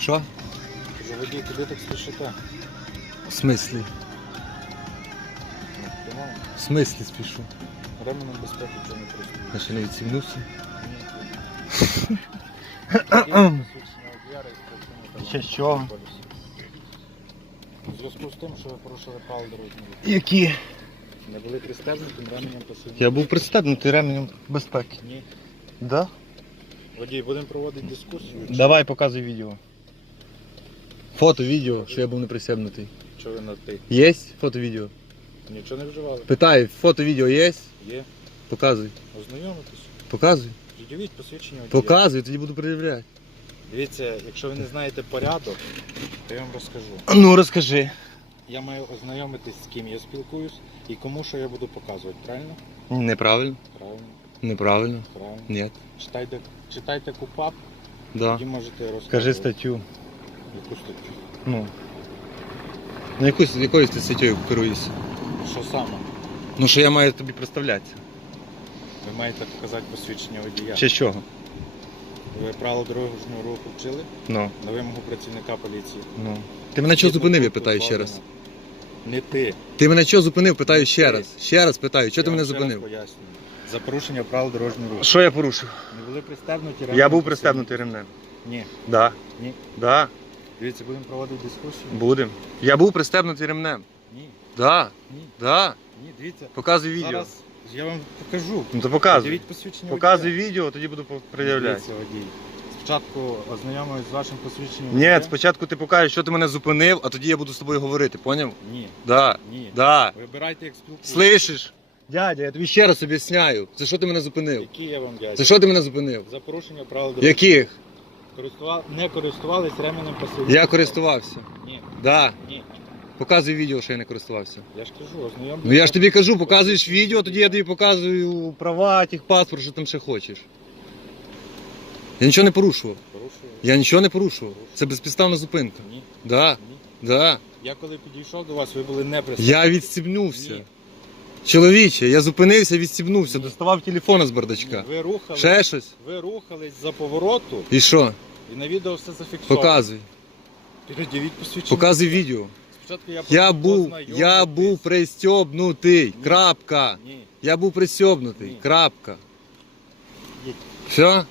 Що? Кажу, куди так спішите? В смислі? В смислі спішу? ременем безпеки чого не користуюся. Я ще не відсімнувся. Ще з чого? У зв'язку з тим, що ви порушили правила дорожнього руху. Які? Не були пристебнутим ременем посвідчення. Я був пристебнутий ременем безпеки. Ні. Да? Водій, будемо проводити дискусію. Давай показуй відео. Фото, відео, що я був не пристебнутий. Чи ви на ти? Є фото, відео? Нічого не вживали? Питаю, фото, відео є? Є. Показуй. Ознайомитись. Показуй. Пред'явіть посвідчення водія. Показуй, тоді буду перевіряти. Дивіться, якщо ви не знаєте порядок, то я вам розкажу. Ну розкажи. Я маю ознайомитись, з ким я спілкуюсь і кому що я буду показувати. Правильно? Неправильно. Правильно, Неправильно. правильно. Ні. Читайте, читайте КУПАП, Да. тоді можете розказати. Скажи статтю. Яку статтю? Ну. На якусь, якоюсь ти статтєю керуєшся? Що саме? Ну що я маю тобі представлятися? Ви маєте показати посвідчення водія. Чи чого? Ви правила дорожнього руху вчили Ну, на вимогу працівника поліції. ну. Ти мене чого Згідно зупинив, я пункту питаю ще раз. Не ти. Ти мене чого зупинив, питаю ще раз. Ще раз питаю, чого ти Я мене вам ще раз зупинив? пояснюю. За порушення правил дорожнього руху. Що я порушив? Не були пристебнуті Я був пристебнутий ремнем. Ні. Да. Ні. Да. Дивіться, будемо проводити дискусію. Будем. Я був пристебнутий ремнем. Ні. Да. Ні. Да. Ні, дивіться. Показуй відео. Зараз я вам покажу. Ну то показуй. Дивіть посвідчення Показуй відео, тоді буду пред'являти. Дивіться, водій. Спочатку ознайомились з вашим посвідченням. Ні, водія. спочатку ти покажеш, що ти мене зупинив, а тоді я буду з тобою говорити, поняв? Ні, Да. ні. Да. Вибирайте як спілкуєтесь. Слышиш? Дядя, я тобі ще раз об'ясняю. За що ти мене зупинив? Які я вам дядя? За що ти мене зупинив? За порушення правил дорожнього Яких? Не користувались ременем посвідчення. Я користувався. Ні, Да. ні. Показуй відео, що я не користувався. Я ж кажу, ознайомтесь. Ну я ж тобі кажу, показуєш відео, тоді я тобі показую права, тих паспорт, що там ще хочеш. Я нічого не порушував. Порушую. Я нічого не порушував. Це безпідставна зупинка. Ні, Да, ні. да. Я коли підійшов до вас, ви були не присутні. Я відстібнувся. Ні. Чоловіче, я зупинився, відстібнувся, доставав телефона з бардачка. Ви рухались, Ще щось? ви рухались за повороту І що? і на відео все зафіксовано. Показуй. Передивіть посвідчення. Показуй відео. Спочатку я, Я був, познайомитись. я був пристьобнутий. Крапка. Ні. Я був пристьобнутий. Ні. Крапка. Все?